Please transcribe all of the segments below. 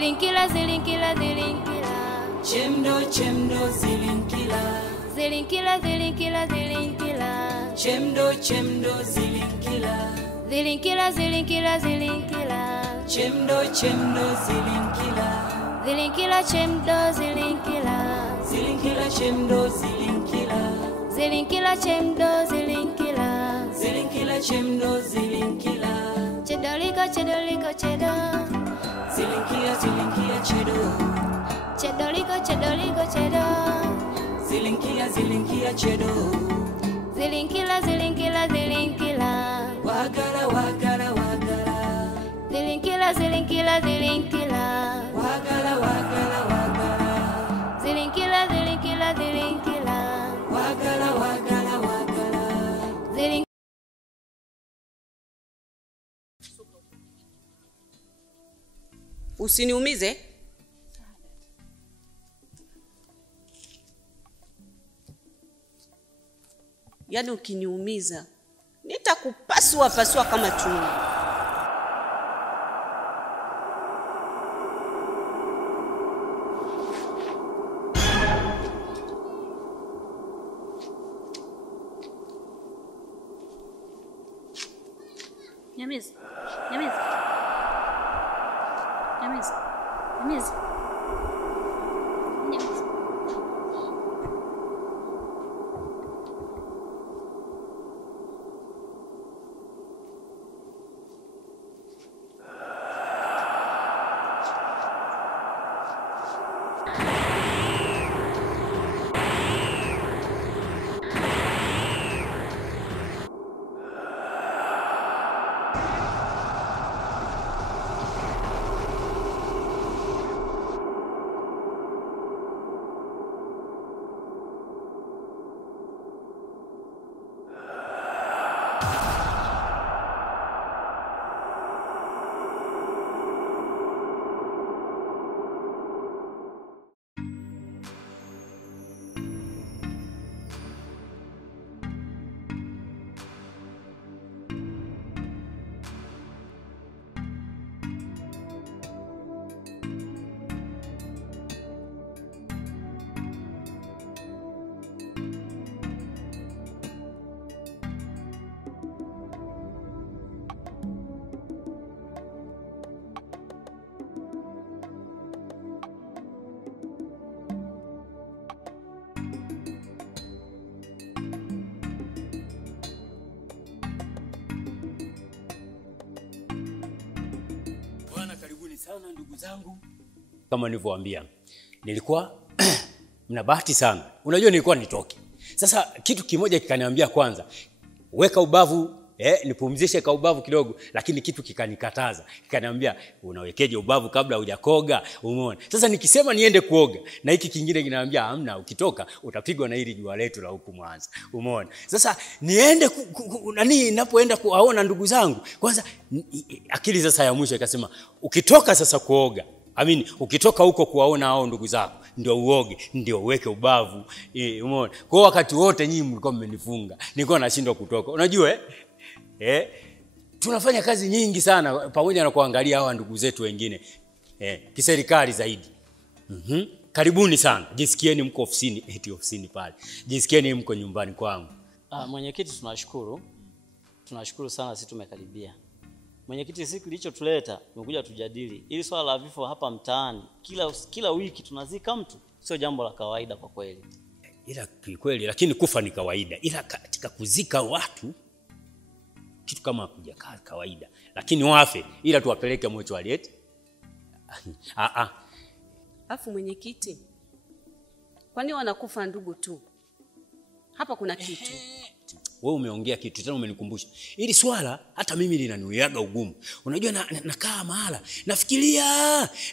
Zilinkila, zilinkila, zilinkila. Chemdo, chemdo, zilinkila. Zilinkila, zilinkila, zilinkila. Chemdo, chemdo, zilinkila. Zilinkila, zilinkila, zilinkila. Chemdo, chemdo, zilinkila. Zilinkila, chemdo, zilinkila. Zilinkila, chemdo, zilinkila. Zilinkila, chemdo, zilinkila. Zilinkila, chemdo, zilinkila. Chedoliko, chedoliko, chedo. Zilinkila, zilinkila, chedo. Chedoliko, chedoliko, chedo. Zilinkila, zilinkila, chedo. Zilinkila, zilinkila, zilinkila. Wagala, wagala, wagala. Zilinkila, zilinkila, zilinkila. Wagala, wagala, wagala. Zilinkila, zilinkila, zilinkila. Wagala, wagala, wagala. Zilinkila. Usiniumize. Yaani ukiniumiza nitakupasua pasua kama chuma. Nyamiza. Nyamiza. Nyamiza. Nyamiza. Nyamiza. Bwana, karibuni sana ndugu zangu. Kama nilivyowaambia, nilikuwa mna bahati sana. Unajua nilikuwa nitoke. Sasa kitu kimoja kikaniambia kwanza, weka ubavu, nipumzishe ka ubavu kidogo, lakini kitu kikanikataza. Kikaniambia unawekeje ubavu kabla hujakoga? Umeona? Sasa nikisema niende kuoga, na hiki kingine kinaniambia hamna, ukitoka utapigwa na hili jua letu la huku Mwanza. Umeona? Sasa niende ninapoenda kuwaona ndugu zangu, kwanza akili sasa ya mwisho ikasema ukitoka sasa kuoga, ukitoka huko kuwaona hao ndugu zako, ndio uoge, ndio uweke ubavu. Umeona? Kwa wakati wote nyinyi mlikuwa mmenifunga. Nilikuwa nashindwa kutoka. Unajua tunafanya kazi nyingi sana pamoja na kuangalia hawa ndugu zetu wengine. Kiserikali zaidi. Karibuni sana. Jisikieni mko ofisini, ofisini pale. Jisikieni mko nyumbani kwangu. Mwenyekiti, tunashukuru. Tunashukuru sana, sisi tumekaribia. Mwenyekiti, siku kilichotuleta tumekuja tujadili ili swala la vifo hapa mtaani. Kila wiki tunazika mtu, sio jambo la kawaida kwa kweli. Ila kweli, lakini kufa ni kawaida. Ila katika kuzika watu kitu kama kuja kawaida. Lakini wafe ila tuwapeleke mochwari eti. Afu mwenyekiti, kwani wanakufa ndugu tu? Hapa kuna kitu. Wewe umeongea kitu tena umenikumbusha. Ili swala hata mimi linaniuyaga ugumu. Unajua nakaa mahala,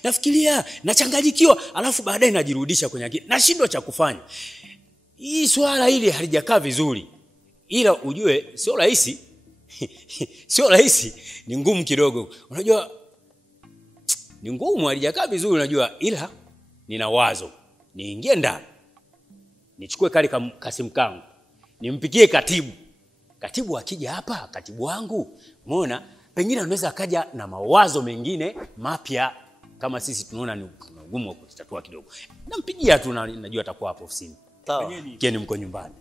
nafikiria, nachanganyikiwa, alafu baadaye najirudisha kwenye akili. Nashindwa cha kufanya. Hii swala hili halijakaa vizuri. Ila ujue sio rahisi. Sio rahisi, ni ngumu kidogo. Unajua ni ngumu, halijakaa vizuri unajua, ila nina wazo. Niingie ndani, nichukue kale kasimu kangu, nimpikie katibu. Katibu akija hapa, katibu wangu, umeona, pengine anaweza akaja na mawazo mengine mapya. kama sisi tunaona ni ugumu wa kutatua kidogo, nampigia tu, najua atakuwa hapo ofisini. Sawa. Kieni mko nyumbani.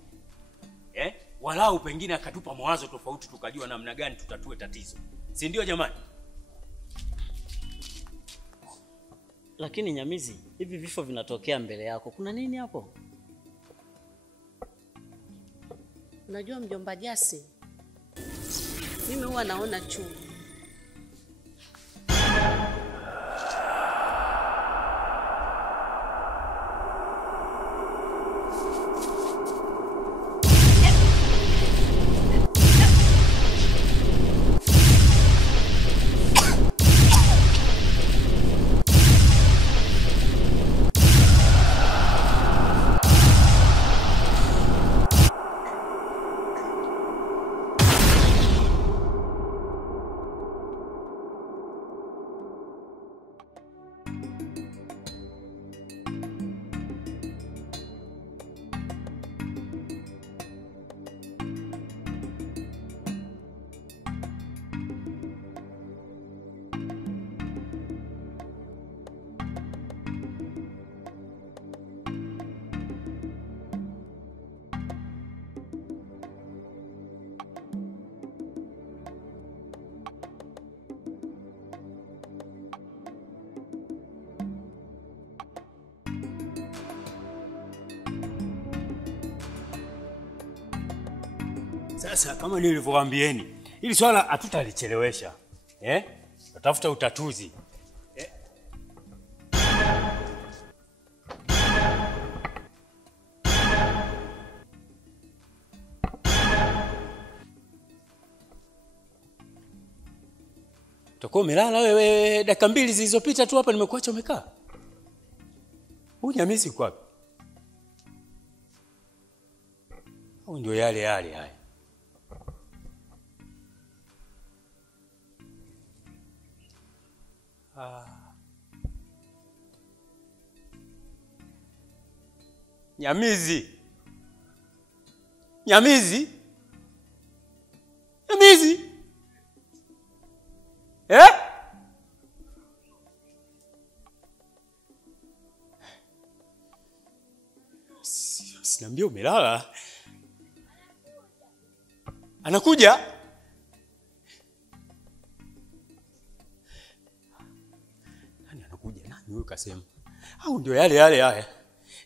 Walau pengine akatupa mawazo tofauti tukajua namna gani tutatue tatizo. Si ndio jamani? Lakini Nyamizi, hivi vifo vinatokea mbele yako. Kuna nini hapo? Unajua mjomba Jasi, mimi huwa naona chungu. Sasa kama nilivyowaambieni, hili swala hatutalichelewesha. Tutafuta utatuzi. Utakuwa umelala wewe, dakika 2 zilizopita tu hapa nimekuacha umekaa. Huyu Nyamizi kwa wapi? Au ndio yale haya. Nyamizi. Sinaambia umelala. Anakuja. Nani anakuja? Nani huyo kasema? Au ndio yale haya.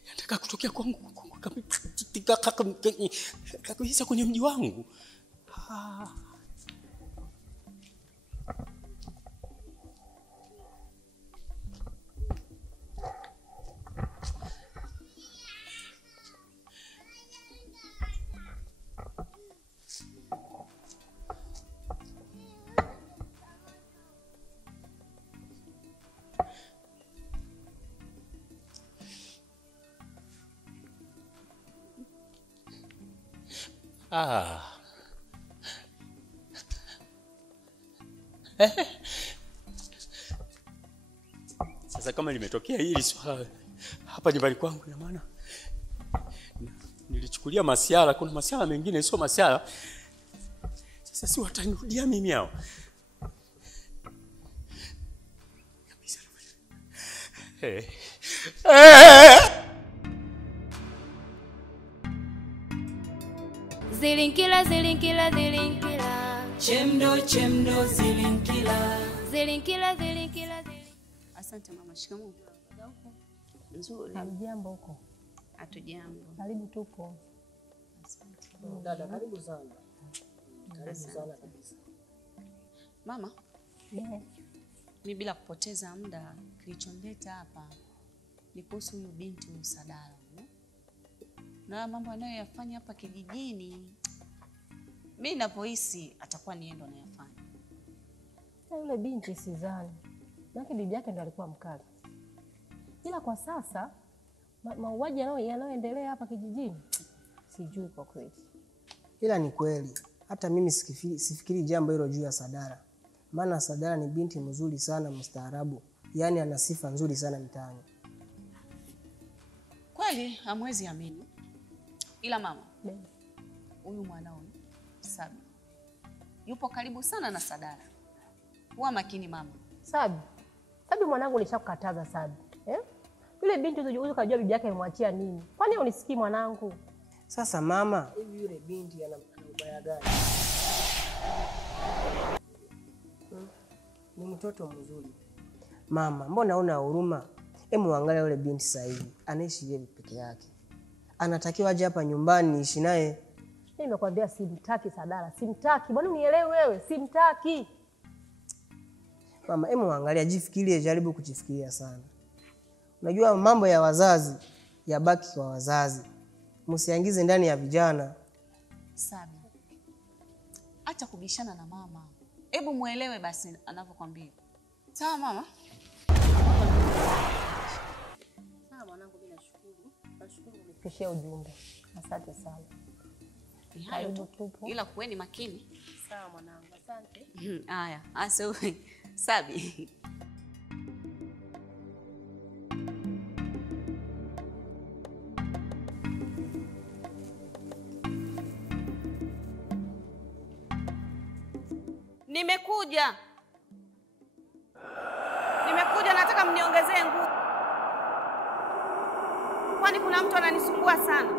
Nataka kutokea kwangu kabisa kwenye mji wangu. Sasa kama limetokea hili swala hapa nyumbani kwangu, ina maana nilichukulia masiara, kuna masiara mengine sio masiara. Sasa si watanirudia mimi hao. Zilinkila. Chemdo zilinkila. Zilinkila. Asante mama, shikamoo. Nzuri. Hamjambo huko? Hatujambo. Karibu tupo. Asante. Dada, karibu sana. Karibu sana kabisa. Mama, Yeah. mimi bila kupoteza muda, kilichonileta hapa ni kuhusu huyu binti huyu Sadala. Na mambo anayoyafanya hapa kijijini, mimi ninapohisi atakuwa ni yeye ndo anayafanya. Sasa yule binti sidhani. Maana bibi yake ndo alikuwa mkali. Ila kwa sasa mauaji yanayoendelea hapa kijijini sijui kwa kweli. Ila ni kweli. Hata mimi sifikiri jambo hilo juu ya Sadala. Maana Sadala ni binti mzuri sana, mstaarabu. Yaani ana sifa nzuri sana mtaani. Kweli hamwezi amini. Ila mama, huyu mwanao Sabi yupo karibu sana na Sadala. Huwa makini mama. Sabi? Sabi mwanangu nishakukataza Sabi. Yule binti usijuuze kujua bibi yake amemwachia nini. Kwani unisikii mwanangu? Sasa mama, hivi yule binti ana ubaya gani? Ni mtoto mzuri. Mama, mbona una huruma? Hebu angalia yule binti sasa hivi. Anaishi yeye peke yake. Anatakiwa aje hapa nyumbani niishi naye. Mimi nimekwambia simtaki Sadala, simtaki. Bwana unielewe wewe, simtaki. Mama, hebu angalia, jifikirie, jaribu kujifikiria sana. Unajua mambo ya wazazi yabaki kwa wazazi. Msiangize ndani ya vijana. Sabi, acha kubishana na mama. Hebu muelewe basi anavyokuambia. Sawa mama? Sawa mwanangu, mimi nashukuru. Nashukuru unifikishia ujumbe. Asante sana. Ni hayo tu. Ila kuweni makini. Sawa mwanangu, asante. Haya, asa Sabi. Nimekuja, nataka mniongezee nguvu. Kwani kuna mtu ananisumbua sana.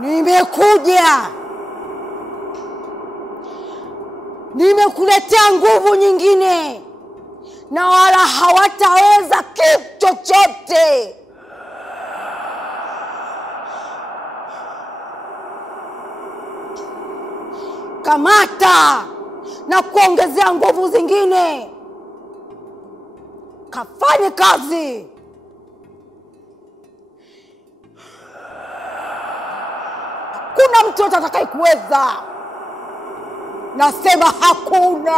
Nimekuja. Nimekuletea nguvu nyingine. Na wala hawataweza kitu chochote. Kamata na kuongezea nguvu zingine. Kafanye kazi. Hakuna mtu atakaye kuweza. Nasema hakuna.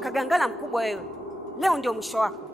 Kagangala mkubwa wewe. Leo ndio mwisho wako.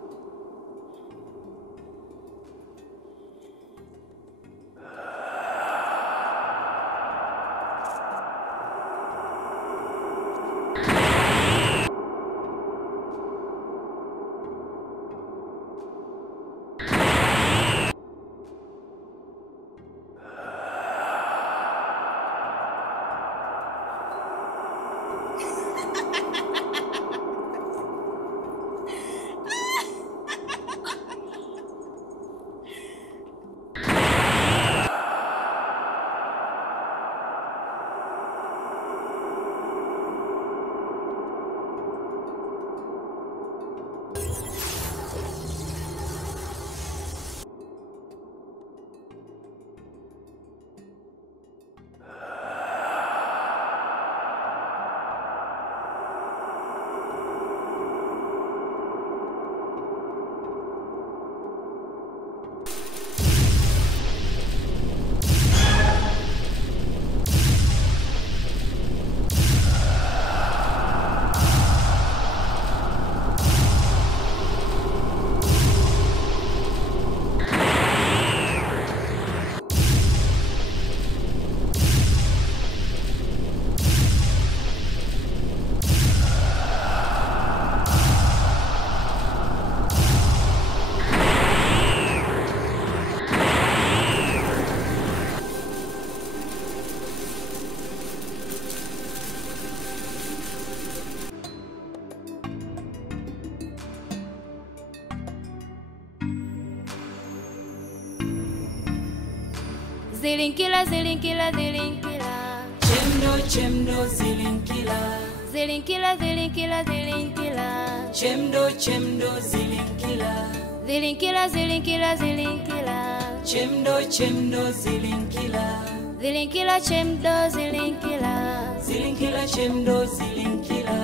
Zilinkila, zilinkila, zilinkila. Chemdo, chemdo, zilinkila. Zilinkila, zilinkila, zilinkila. Chemdo, chemdo, zilinkila. Zilinkila, zilinkila, zilinkila. Chemdo, chemdo, zilinkila. Zilinkila, chemdo, zilinkila. Zilinkila, chemdo, zilinkila.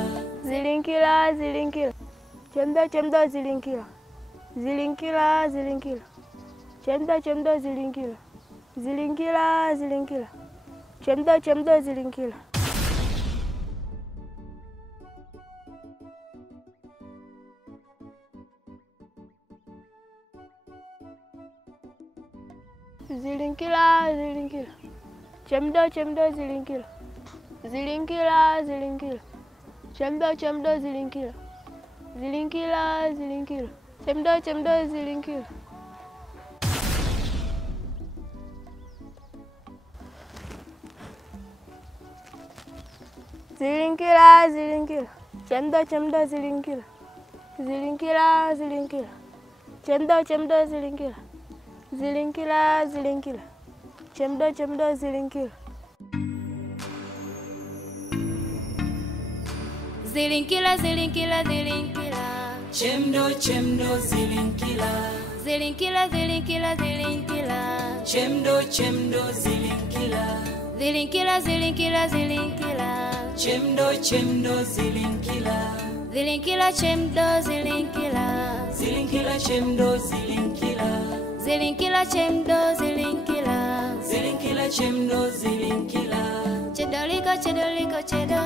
Zilinkila, zilinkila. Chemdo, chemdo, zilinkila. Zilinkila, zilinkila. Chemdo, chemdo, zilinkila. Zilinkila, zilinkila. Chemdo, chemdo, zilinkila. Zilinkila, zilinkila. Chemdo, chemdo, zilinkila. Zilinkila, zilinkila. Chemdo, chemdo, zilinkila. Zilinkila, zilinkila. Chemdo, chemdo, zilinkila. Zilinkila, zilinkila. Chemdo, chemdo, zilinkila. Zilinkila, zilinkila. Chemdo, chemdo, zilinkila. Zilinkila, zilinkila. Chemdo, chemdo, zilinkila. Zilinkila, zilinkila, zilinkila. Chemdo, chemdo, zilinkila. Zilinkila, zilinkila, zilinkila. Chemdo, chemdo, zilinkila. Zilinkila, zilinkila, zilinkila. Chemdo, chemdo, zilinkila. Zilinkila, chemdo, zilinkila. Zilinkila, chemdo, zilinkila. Zilinkila, chemdo, zilinkila. Zilinkila, chemdo, zilinkila. Chedoliko, chedoliko, chedo.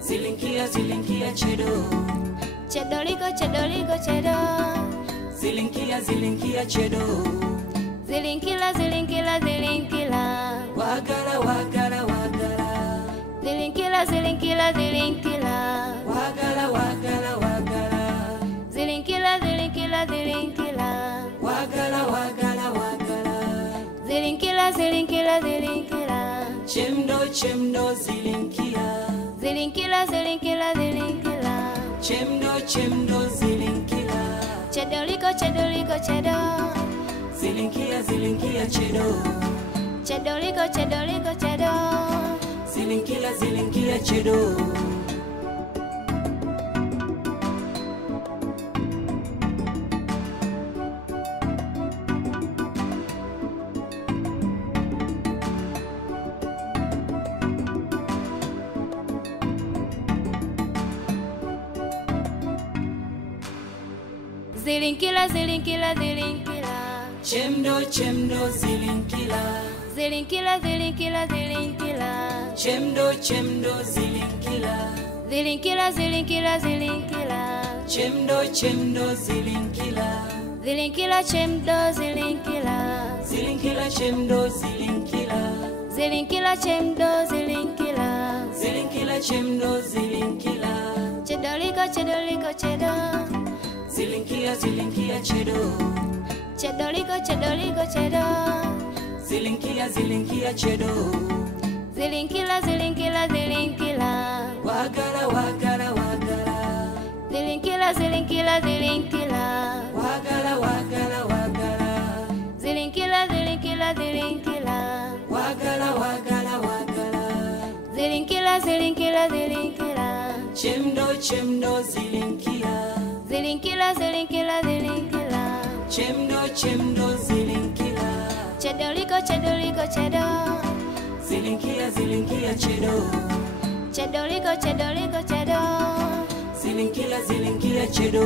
Zilinkia, zilinkia, chedo. Chedoliko, chedoliko, chedo. Zilinkia, zilinkia, chedo. Zilinkila, zilinkila, zilinkila. Wagala, wagala, wagala. Zilinkila, zilinkila, zilinkila. Wagala, wagala, wagala. Zilinkila, zilinkila, zilinkila. Wagala, wagala, wagala. Zilinkila, zilinkila, zilinkila. Chemdo, chemdo, zilinkia. Zilinkila, zilinkila, zilinkila. Chemdo, chemdo, zilinkila. Chedoliko, chedoliko, chedo. Zilinkia, zilinkia, chedo. Chedoliko, chedoliko, chedo. Zilinkia, zilinkia, chedo. Zilinkila, zilinkila, zilinkila. Chemdo, chemdo, zilinkila. Zilinkila, zilinkila, zilinkila. Chemdo, chemdo, zilinkila. Zilinkila, zilinkila, zilinkila. Chemdo, chemdo, zilinkila. Zilinkila, chemdo, zilinkila. Zilinkila, chemdo, zilinkila. Zilinkila, chemdo, zilinkila. Zilinkila, chemdo, zilinkila. Chedoliko, chedoliko, chedo. Zilinkia, zilinkia, chedo. Chedoliko, chedoliko, chedo. Zilinkia, zilinkia, chedo. Zilinkila, zilinkila, zilinkila. Wagala, wagala, wagala. Zilinkila, zilinkila, zilinkila. Wagala, wagala, wagala. Zilinkila, zilinkila, zilinkila. Wagala, wagala, wagala. Zilinkila, zilinkila, zilinkila. Chemdo, chemdo, zilinkia. Zilinkila, zilinkila, zilinkila. Chemdo, chemdo, zilinkila. Chedoliko, chedoliko, chedo. Zilinkia, zilinkia, chedo. Chedoliko, chedoliko, chedo. Zilinkia, zilinkia, chedo.